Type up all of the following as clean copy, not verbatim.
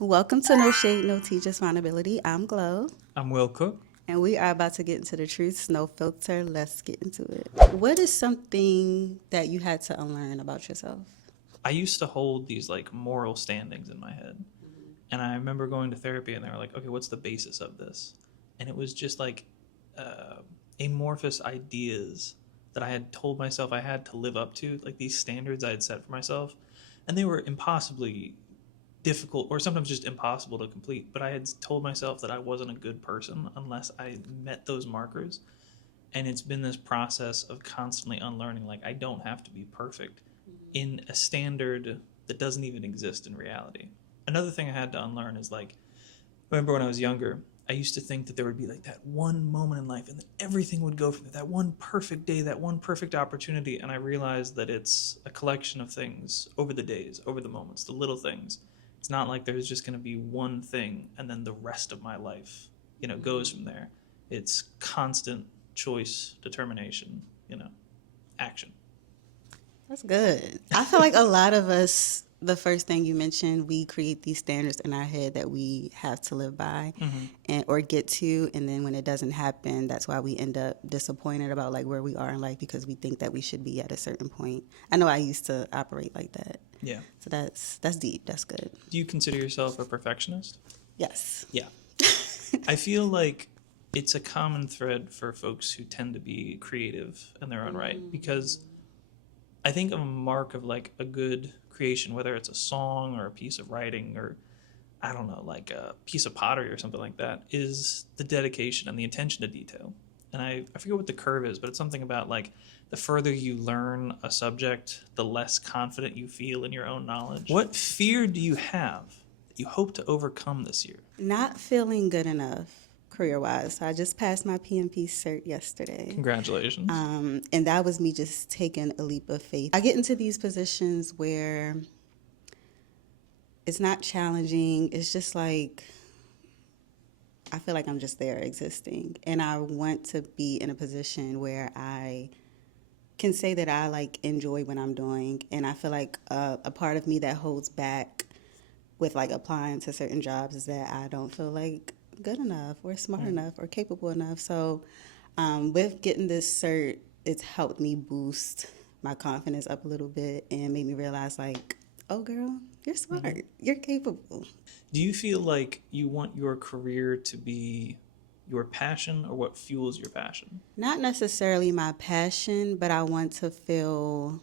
Welcome to No Shade, No Tea, Just Vulnerability. I'm Glow, I'm Will Cook. and we are about to get into the truths, no filter. Let's get into it. What is something that you had to unlearn about yourself? I used to hold these like moral standings in my head. And I remember going to therapy and they were like, okay, what's the basis of this? And it was just like uh, amorphous ideas that I had told myself I had to live up to, like these standards I had set for myself. And they were impossibly difficult or sometimes just impossible to complete. But I had told myself that I wasn't a good person unless I met those markers. And it's been this process of constantly unlearning, like, I don't have to be perfect in a standard that doesn't even exist in reality. Another thing I had to unlearn is like, I remember when I was younger, I used to think that there would be like that one moment in life and that everything would go from there, that one perfect day, that one perfect opportunity. And I realized that it's a collection of things over the days, over the moments, the little things. It's not like there's just going to be one thing and then the rest of my life, goes from there. It's constant choice, determination, action. That's good. I feel like a lot of us, the first thing you mentioned, we create these standards in our head that we have to live by and or get to, and then when it doesn't happen, that's why we end up disappointed about like where we are in life because we think that we should be at a certain point. I know I used to operate like that. Yeah. So that's deep. That's good. Do you consider yourself a perfectionist? Yes. Yeah. I feel like it's a common thread for folks who tend to be creative in their own right because I think a mark of like a good creation, whether it's a song or a piece of writing or I don't know, like a piece of pottery or something like that, is the dedication and the attention to detail. And I forget what the curve is, but it's something about like the further you learn a subject, the less confident you feel in your own knowledge. What fear do you have that you hope to overcome this year? Not feeling good enough career wise. So I just passed my PMP cert yesterday. Congratulations. And that was me just taking a leap of faith. I get into these positions where it's not challenging. It's just like, I feel like I'm just there existing. And I want to be in a position where I can say that I like enjoy what I'm doing. And I feel like a part of me that holds back with like applying to certain jobs is that I don't feel like good enough or smart enough or capable enough. So with getting this cert, it's helped me boost my confidence up a little bit and made me realize like, oh girl, you're smart. You're capable. Do you feel like you want your career to be your passion or what fuels your passion? Not necessarily my passion, but I want to feel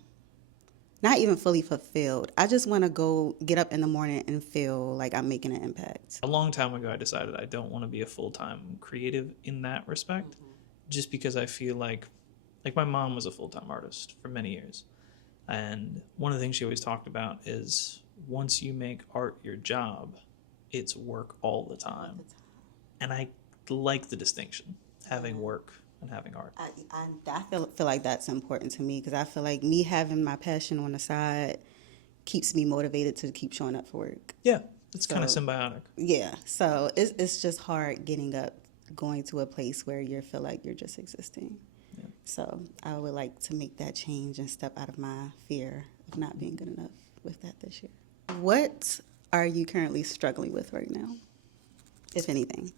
not even fully fulfilled. I just want to go get up in the morning and feel like I'm making an impact. A long time ago, I decided I don't want to be a full-time creative in that respect, just because I feel like my mom was a full-time artist for many years. And one of the things she always talked about is once you make art your job, it's work all the time. And I like the distinction, having work and having art. I feel like that's important to me because I feel like me having my passion on the side keeps me motivated to keep showing up for work. Yeah, it's kind of symbiotic. Yeah, so it's just hard getting up, going to a place where you feel like you're just existing. Yeah. So I would like to make that change and step out of my fear of not being good enough with that this year. What are you currently struggling with right now, if anything?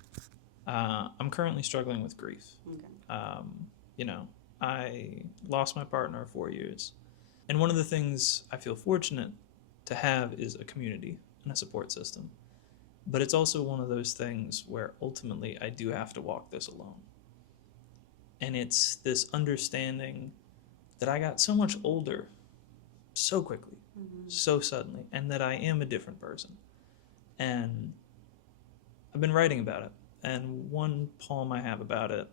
I'm currently struggling with grief. Okay. I lost my partner of 4 years. And one of the things I feel fortunate to have is a community and a support system. But it's also one of those things where ultimately I do have to walk this alone. And it's this understanding that I got so much older so quickly, so suddenly, and that I am a different person. And I've been writing about it. And one poem I have about it,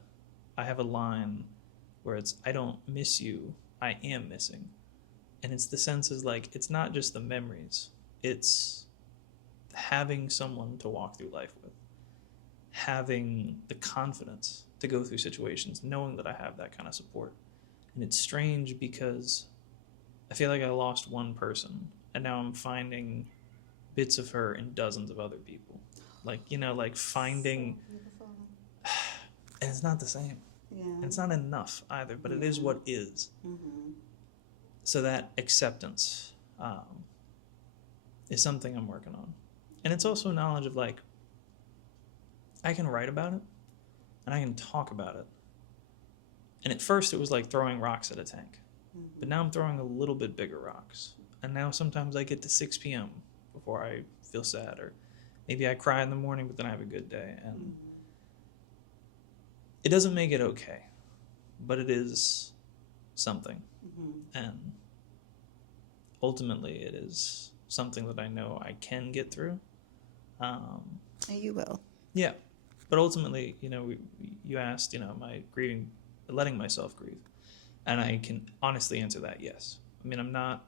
I have a line where it's, I don't miss you, I am missing. And it's the sense is like, it's not just the memories, it's having someone to walk through life with, having the confidence to go through situations, knowing that I have that kind of support. And it's strange because I feel like I lost one person, and now I'm finding bits of her in dozens of other people. Like finding, and it's not the same. Yeah. And it's not enough either, but it is what is. So that acceptance is something I'm working on. And it's also knowledge of like, I can write about it and I can talk about it. And at first it was like throwing rocks at a tank. But now I'm throwing a little bit bigger rocks. And now sometimes I get to 6 p.m. before I feel sad, or maybe I cry in the morning, but then I have a good day. And it doesn't make it okay, but it is something. And ultimately it is something that I know I can get through. And you will. Yeah. But ultimately, you asked, am I grieving, letting myself grieve? And I can honestly answer that yes. I mean, I'm not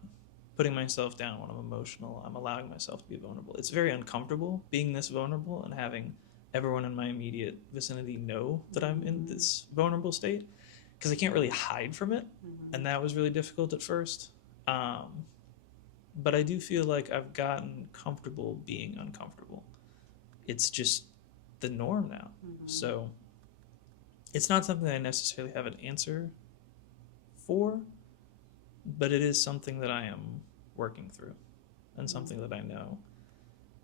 putting myself down when I'm emotional. I'm allowing myself to be vulnerable. It's very uncomfortable being this vulnerable and having everyone in my immediate vicinity know that I'm in this vulnerable state, because I can't really hide from it. And that was really difficult at first. But I do feel like I've gotten comfortable being uncomfortable. It's just the norm now. So it's not something I necessarily have an answer for, but it is something that I am working through, and something that I know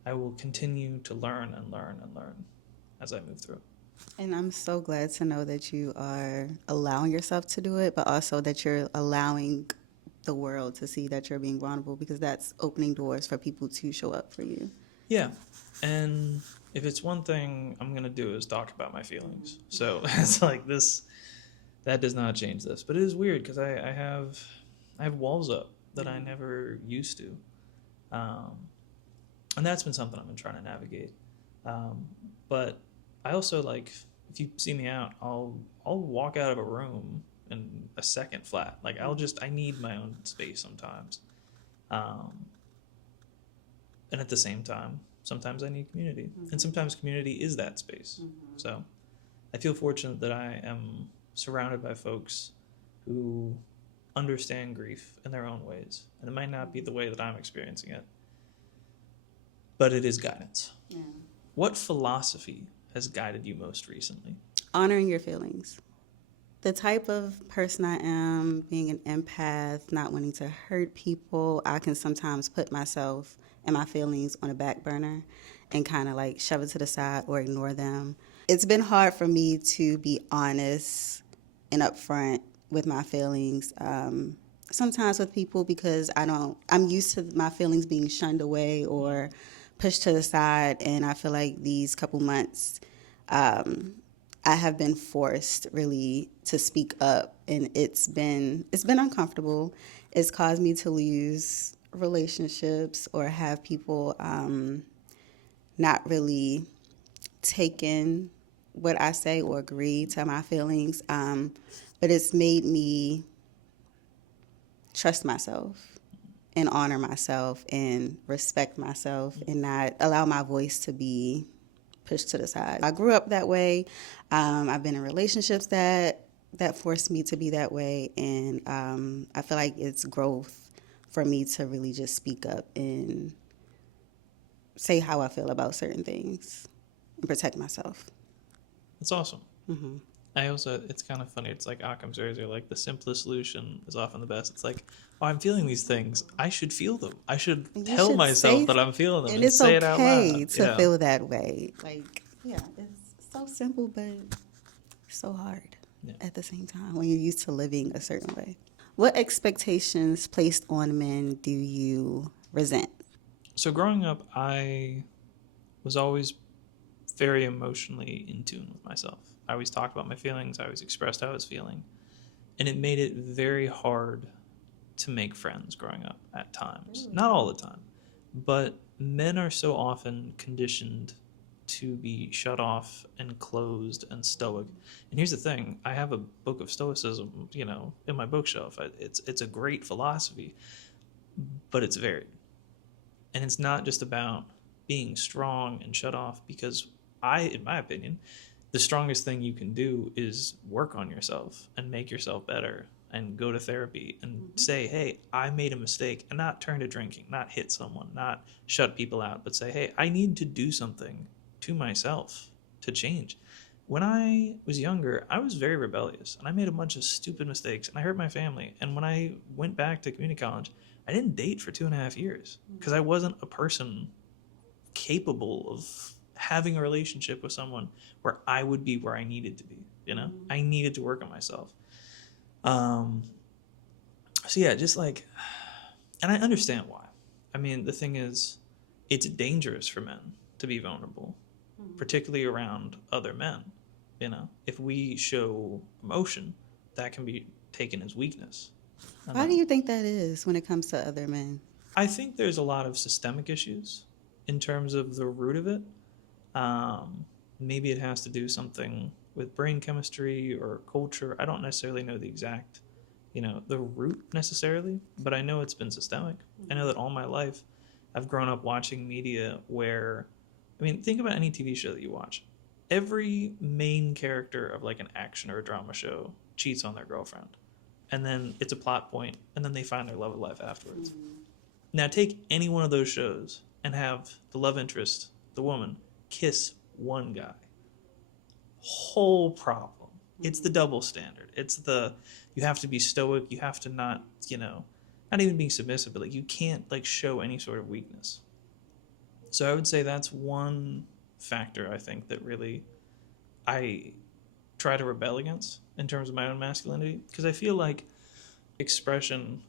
I will continue to learn and learn and learn as I move through. And I'm so glad to know that you are allowing yourself to do it, but also that you're allowing the world to see that you're being vulnerable, because that's opening doors for people to show up for you. Yeah. And if it's one thing I'm going to do is talk about my feelings. So it's like this, that does not change this. But it is weird because I have walls up that I never used to. And that's been something I've been trying to navigate. But I also, like, if you see me out, I'll walk out of a room in a second flat. Like, I need my own space sometimes. And at the same time, sometimes I need community. And sometimes community is that space. So I feel fortunate that I am surrounded by folks who understand grief in their own ways. And it might not be the way that I'm experiencing it, but it is guidance. Yeah. What philosophy has guided you most recently? Honoring your feelings. The type of person I am, being an empath, not wanting to hurt people, I can sometimes put myself and my feelings on a back burner and kind of like shove it to the side or ignore them. It's been hard for me to be honest and upfront with my feelings, sometimes with people, because I'm used to my feelings being shunned away or pushed to the side. And I feel like these couple months, I have been forced really to speak up, and it's been uncomfortable. It's caused me to lose relationships or have people not really take in what I say or agree to my feelings. But it's made me trust myself and honor myself and respect myself and not allow my voice to be pushed to the side. I grew up that way. I've been in relationships that forced me to be that way, and I feel like it's growth for me to really just speak up and say how I feel about certain things and protect myself. That's awesome. It's kind of funny. It's like Occam's razor, like the simplest solution is often the best. It's like, oh, I'm feeling these things. I should feel them. I should tell myself that I'm feeling them and it's say it out loud. okay to feel that way. Like, yeah, it's so simple, but so hard at the same time when you're used to living a certain way. What expectations placed on men do you resent? So growing up, I was always very emotionally in tune with myself. I always talked about my feelings. I always expressed how I was feeling. And it made it very hard to make friends growing up at times. Not all the time. But men are so often conditioned to be shut off and closed and stoic. And here's the thing. I have a book of stoicism, in my bookshelf. It's a great philosophy, but it's varied. And it's not just about being strong and shut off, because in my opinion, the strongest thing you can do is work on yourself and make yourself better and go to therapy and say, hey, I made a mistake, and not turn to drinking, not hit someone, not shut people out, but say, hey, I need to do something to myself to change. When I was younger, I was very rebellious and I made a bunch of stupid mistakes and I hurt my family. And when I went back to community college, I didn't date for 2.5 years because I wasn't a person capable of having a relationship with someone where I would be where I needed to be. I needed to work on myself. So yeah, just like, and I understand why. I mean, the thing is, it's dangerous for men to be vulnerable, particularly around other men. If we show emotion, that can be taken as weakness. Why do you think that is when it comes to other men? I think there's a lot of systemic issues in terms of the root of it. Maybe it has to do something with brain chemistry or culture. I don't necessarily know the exact, the root necessarily, but I know it's been systemic. I know that all my life I've grown up watching media where, I mean, think about any TV show that you watch. Every main character of like an action or a drama show cheats on their girlfriend. And then it's a plot point, and then they find their love of life afterwards. Now take any one of those shows and have the love interest, the woman, kiss one guy. Whole problem. It's the double standard. It's you have to be stoic, you have to not even being submissive, but like you can't like show any sort of weakness. So I would say that's one factor I think that really I try to rebel against in terms of my own masculinity, because I feel like expression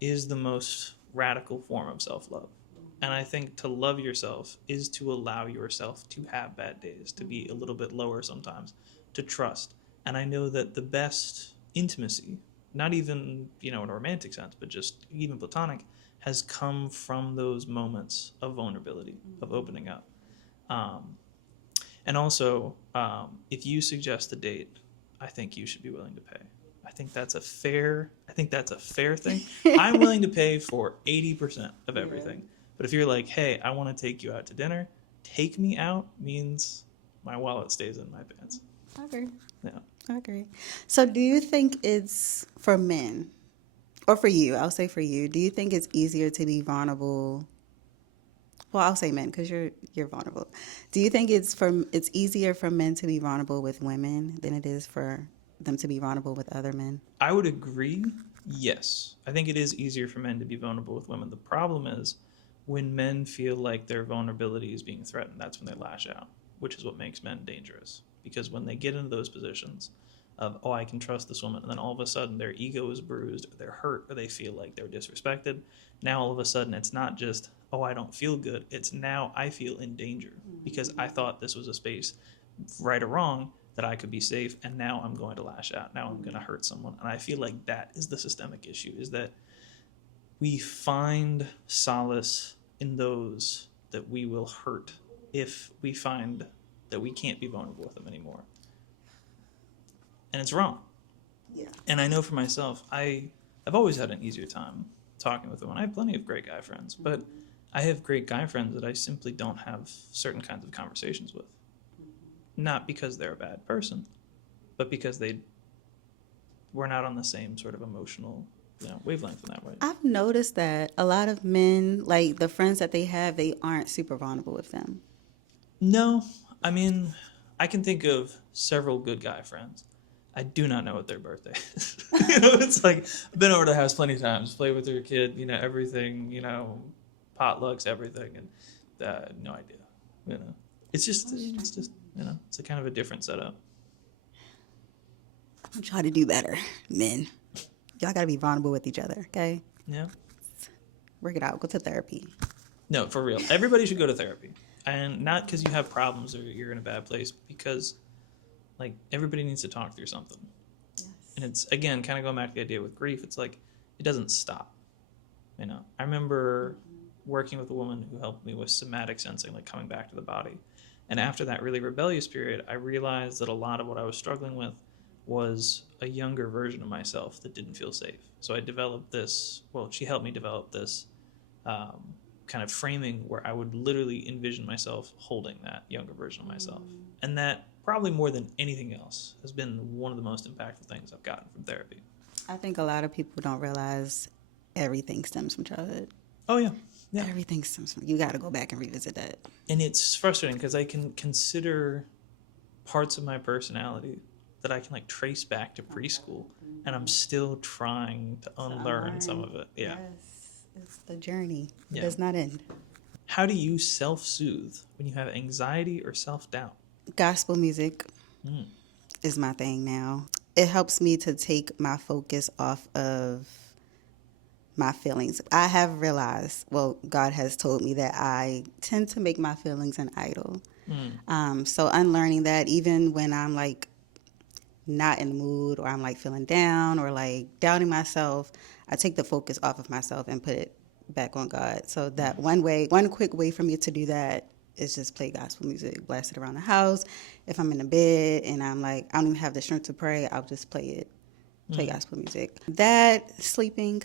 is the most radical form of self-love. And I think to love yourself is to allow yourself to have bad days, to be a little bit lower sometimes, to trust. And I know that the best intimacy, not even, in a romantic sense, but just even platonic, has come from those moments of vulnerability, of opening up. And also, if you suggest a date, I think you should be willing to pay. I think that's a fair thing. I'm willing to pay for 80% of everything. Yeah. But if you're like, hey, I want to take you out to dinner, take me out means my wallet stays in my pants. I agree. Yeah. I agree. So do you think it's for men, or for you, I'll say for you, do you think it's easier to be vulnerable? Well, I'll say men because you're vulnerable. Do you think it's easier for men to be vulnerable with women than it is for them to be vulnerable with other men? I would agree. Yes. I think it is easier for men to be vulnerable with women. The problem is when men feel like their vulnerability is being threatened, that's when they lash out, which is what makes men dangerous. Because when they get into those positions of, I can trust this woman, and then all of a sudden their ego is bruised, or they're hurt, or they feel like they're disrespected, now all of a sudden it's not just, I don't feel good. It's now I feel in danger because I thought this was a space, right or wrong, that I could be safe, and now I'm going to lash out. Now I'm going to hurt someone. And I feel like that is the systemic issue, is that we find solace in those that we will hurt if we find that we can't be vulnerable with them anymore. And it's wrong. Yeah. And I know for myself, I've always had an easier time talking with women. I have plenty of great guy friends, but I have great guy friends that I simply don't have certain kinds of conversations with. Not because they're a bad person, but because we're not on the same sort of emotional, wavelength in that way. I've noticed that a lot of men, like the friends that they have, they aren't super vulnerable with them. No, I mean, I can think of several good guy friends. I do not know what their birthday is. It's like, I've been over to the house plenty of times, play with their kid, everything, potlucks, everything, and no idea, It's just, it's a kind of a different setup. I'm trying to do better, men. Y'all got to be vulnerable with each other, okay? Yeah. Work it out. Go to therapy. No, for real. Everybody should go to therapy. And not because you have problems or you're in a bad place, because, everybody needs to talk through something. Yes. And it's, again, kind of going back to the idea with grief, it's like, it doesn't stop. I remember working with a woman who helped me with somatic sensing, coming back to the body. And after that really rebellious period, I realized that a lot of what I was struggling with was a younger version of myself that didn't feel safe. So I developed she helped me develop this kind of framing where I would literally envision myself holding that younger version of myself. And that, probably more than anything else, has been one of the most impactful things I've gotten from therapy. I think a lot of people don't realize everything stems from childhood. Oh, yeah. Yeah. Everything stems from, you got to go back and revisit that. And it's frustrating because I can consider parts of my personality that I can trace back to preschool, and I'm still trying to unlearn some of it. Yeah. Yes. It's the journey. It Yeah. does not end. How do you self-soothe when you have anxiety or self-doubt? Gospel music Mm. is my thing now. It helps me to take my focus off of my feelings. I have realized, well, God has told me that I tend to make my feelings an idol. So unlearning that, even when I'm like not in the mood or I'm like feeling down or like doubting myself, I take the focus off of myself and put it back on God. So that one quick way for me to do that is just play gospel music, blast it around the house. If I'm in the bed and I'm like, I don't even have the strength to pray, I'll just play gospel music. That, sleeping.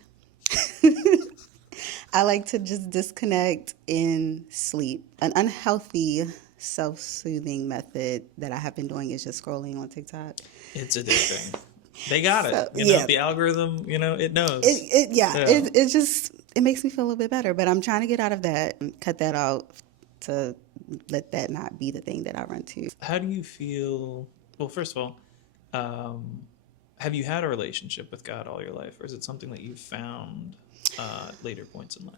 I like to just disconnect and sleep. An unhealthy self-soothing method that I have been doing is just scrolling on TikTok. It's addicting. They got it. So, You know, yeah, the algorithm, you know, it knows. Yeah. it just it makes me feel a little bit better. But I'm trying to get out of that, and cut that out to let that not be the thing that I run to. How do you feel? Well, first of all, have you had a relationship with God all your life, or is it something that you found later points in life?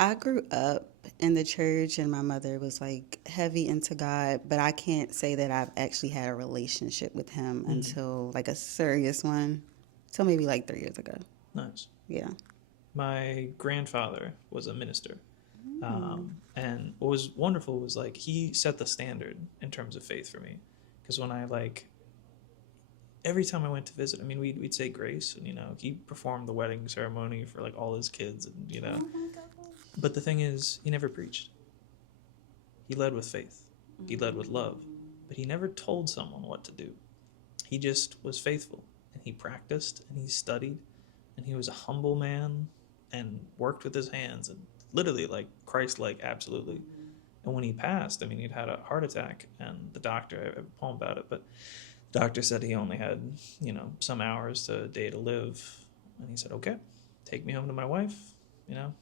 I grew up in the church, and my mother was like heavy into God, but I can't say that I've actually had a relationship with Him until like a serious one, till maybe like 3 years ago. Nice. Yeah. My grandfather was a minister. And what was wonderful was like he set the standard in terms of faith for me. Because when I like, every time I went to visit, I mean, we'd say grace, and, you know, he performed the wedding ceremony for like all his kids, and, you know. But the thing is, he never preached. He led with faith. He led with love. But he never told someone what to do. He just was faithful, and he practiced, and he studied, and he was a humble man and worked with his hands and literally like Christ-like, absolutely. And when he passed, I mean, he'd had a heart attack, and the doctor, I have a poem about it, but the doctor said he only had, you know, some hours to a day to live. And he said, okay, take me home to my wife, you know,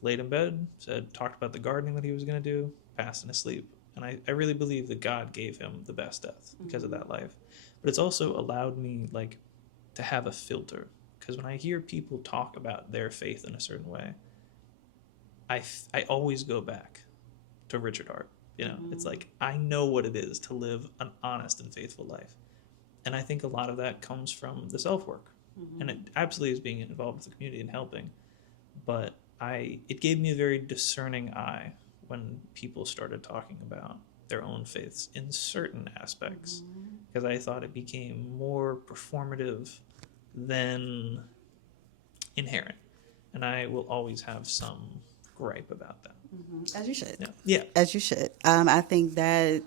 laid in bed, talked about the gardening that he was going to do, passed in his sleep. And I really believe that God gave him the best death because of that life. But it's also allowed me like to have a filter, because when I hear people talk about their faith in a certain way, I always go back to Richard Hart. You know, it's like I know what it is to live an honest and faithful life. And I think a lot of that comes from the self-work. And it absolutely is being involved with the community and helping. But it gave me a very discerning eye when people started talking about their own faiths in certain aspects, because I thought it became more performative than inherent. And I will always have some gripe about that. As you should. Yeah. As you should. I think that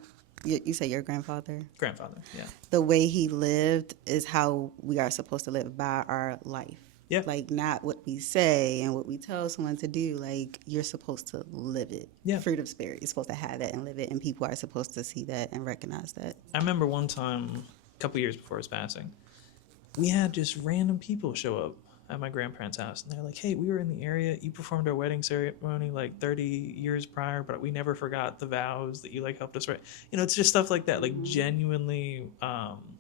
you say your grandfather. Grandfather, yeah. The way he lived is how we are supposed to live by our life. Yeah. Like, not what we say and what we tell someone to do. Like, you're supposed to live it. Yeah. Fruit of spirit. You're supposed to have that and live it, and people are supposed to see that and recognize that. I remember one time, a couple years before his passing, we had just random people show up at my grandparents' house, and they're like, hey, we were in the area, you performed our wedding ceremony like 30 years prior, but we never forgot the vows that you like helped us write. You know, it's just stuff like that, like genuinely.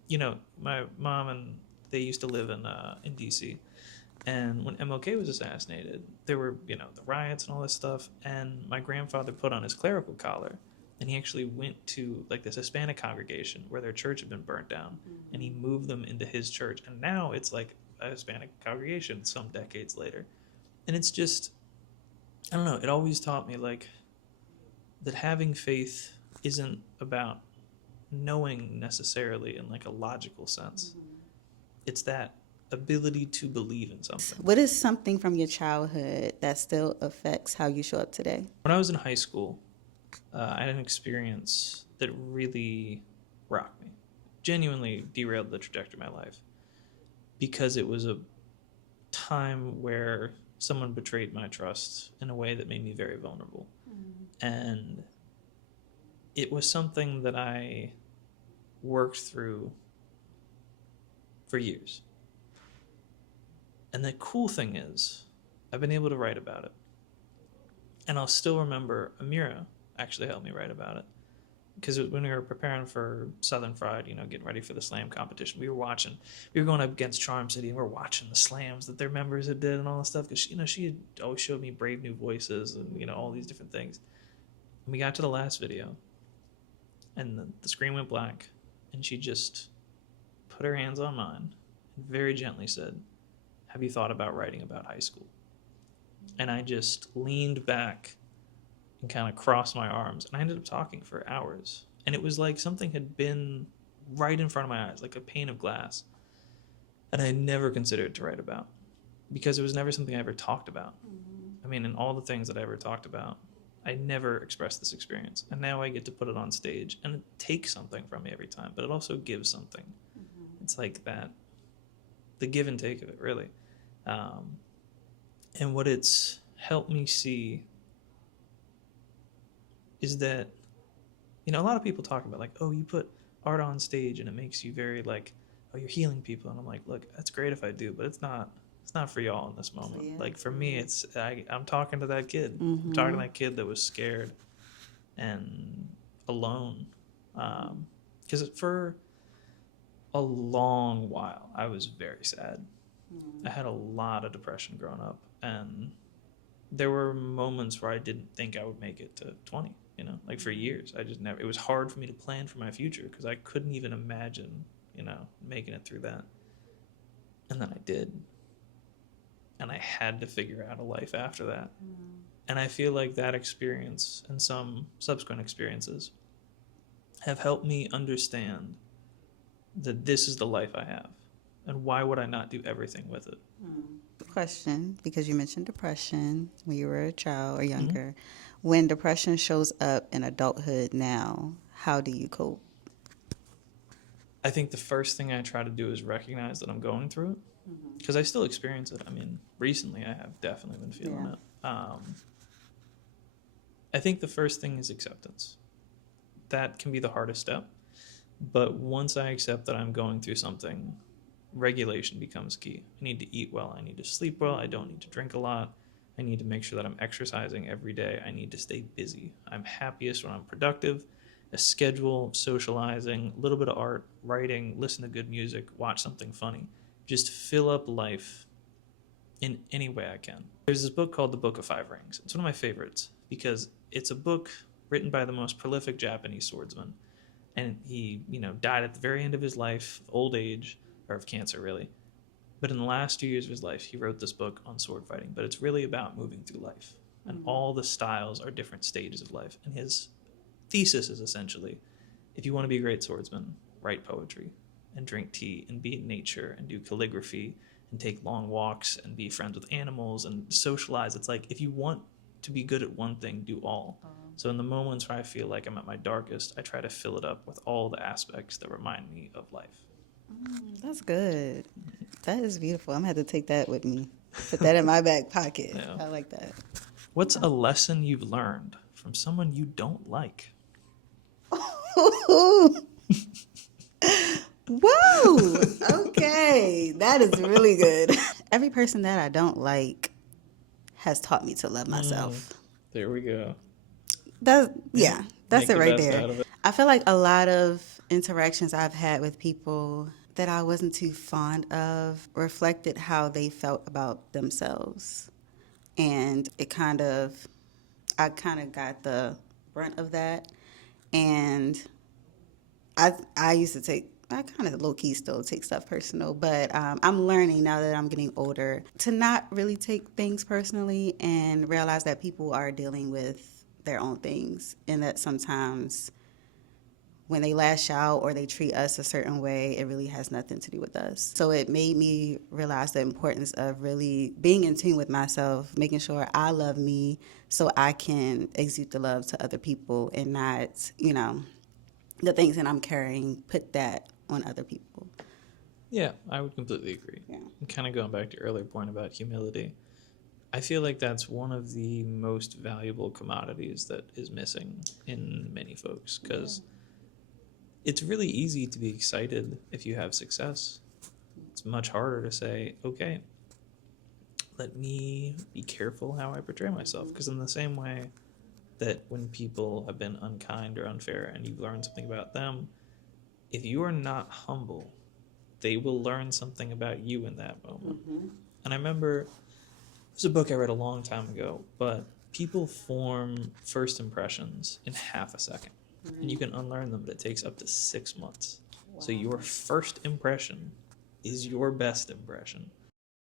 You know, my mom and they used to live in DC, and when MLK was assassinated, there were, you know, the riots and all this stuff, and my grandfather put on his clerical collar, and he actually went to like this Hispanic congregation where their church had been burnt down, and he moved them into his church, and now it's like a Hispanic congregation some decades later. And it's just, I don't know, it always taught me like that having faith isn't about knowing necessarily in like a logical sense. It's that ability to believe in something. What is something from your childhood that still affects how you show up today? When I was in high school, I had an experience that really rocked me, genuinely derailed the trajectory of my life, because it was a time where someone betrayed my trust in a way that made me very vulnerable. And it was something that I worked through for years. And the cool thing is, I've been able to write about it. And I'll still remember Amira actually helped me write about it. Because when we were preparing for Southern Fried, you know, getting ready for the slam competition, we were going up against Charm City, and we were watching the slams that their members had did and all this stuff. Because, you know, she had always showed me Brave New Voices and, you know, all these different things. We got to the last video, and the screen went black, and she just put her hands on mine and very gently said, "Have you thought about writing about high school?" And I just leaned back and kind of crossed my arms, and I ended up talking for hours. And it was like something had been right in front of my eyes, like a pane of glass. And I had never considered to write about, because it was never something I ever talked about. I mean, in all the things that I ever talked about, I never expressed this experience. And now I get to put it on stage, and it takes something from me every time, but it also gives something. It's like that, the give and take of it, really. And what it's helped me see is that, you know, a lot of people talk about, like, oh, you put art on stage and it makes you very, like, oh, you're healing people. And I'm like, look, that's great if I do, but it's not for y'all in this moment. Yeah. Like, for me, it's I'm talking to that kid. I'm talking to that kid that was scared and alone. Because for a long while, I was very sad. I had a lot of depression growing up, and there were moments where I didn't think I would make it to 20, you know, like for years. I just never, it was hard for me to plan for my future because I couldn't even imagine, you know, making it through that. And then I did. And I had to figure out a life after that. And I feel like that experience and some subsequent experiences have helped me understand that this is the life I have. And why would I not do everything with it? Question, because you mentioned depression when you were a child or younger. When depression shows up in adulthood now, how do you cope? I think the first thing I try to do is recognize that I'm going through it, because I still experience it. I mean, recently I have definitely been feeling it. I think the first thing is acceptance. That can be the hardest step. But once I accept that I'm going through something, regulation becomes key. I need to eat well. I need to sleep well. I don't need to drink a lot. I need to make sure that I'm exercising every day. I need to stay busy. I'm happiest when I'm productive. A schedule, socializing, a little bit of art, writing, listen to good music, watch something funny. Just fill up life in any way I can. There's this book called The Book of Five Rings. It's one of my favorites because it's a book written by the most prolific Japanese swordsman. And he, you know, died at the very end of his life, old age, or of cancer, really. But in the last 2 years of his life, he wrote this book on sword fighting. But it's really about moving through life. And all the styles are different stages of life. And his thesis is essentially, if you want to be a great swordsman, write poetry and drink tea and be in nature and do calligraphy and take long walks and be friends with animals and socialize. It's like, if you want to be good at one thing, do all. So in the moments where I feel like I'm at my darkest, I try to fill it up with all the aspects that remind me of life. That's good. That is beautiful. I'm going to have to take that with me. Put that in my back pocket. Yeah. I like that. What's a lesson you've learned from someone you don't like? Whoa! Okay. That is really good. Every person that I don't like has taught me to love myself. There we go. That's it right there. I feel like a lot of interactions I've had with people that I wasn't too fond of reflected how they felt about themselves. And I kind of got the brunt of that. And I used to take, I kind of low-key still take stuff personal, but I'm learning now that I'm getting older to not really take things personally and realize that people are dealing with their own things, and that sometimes when they lash out or they treat us a certain way, it really has nothing to do with us. So it made me realize the importance of really being in tune with myself, making sure I love me so I can exude the love to other people and not, you know, the things that I'm carrying, put that on other people. Yeah, I would completely agree. Yeah. And kind of going back to your earlier point about humility, I feel like that's one of the most valuable commodities that is missing in many folks, because it's really easy to be excited if you have success. It's much harder to say, okay, let me be careful how I portray myself, because in the same way that when people have been unkind or unfair and you've learned something about them, if you are not humble, they will learn something about you in that moment. And I remember, there's a book I read a long time ago, but People form first impressions in half a second, and you can unlearn them, but it takes up to 6 months. So your first impression is your best impression.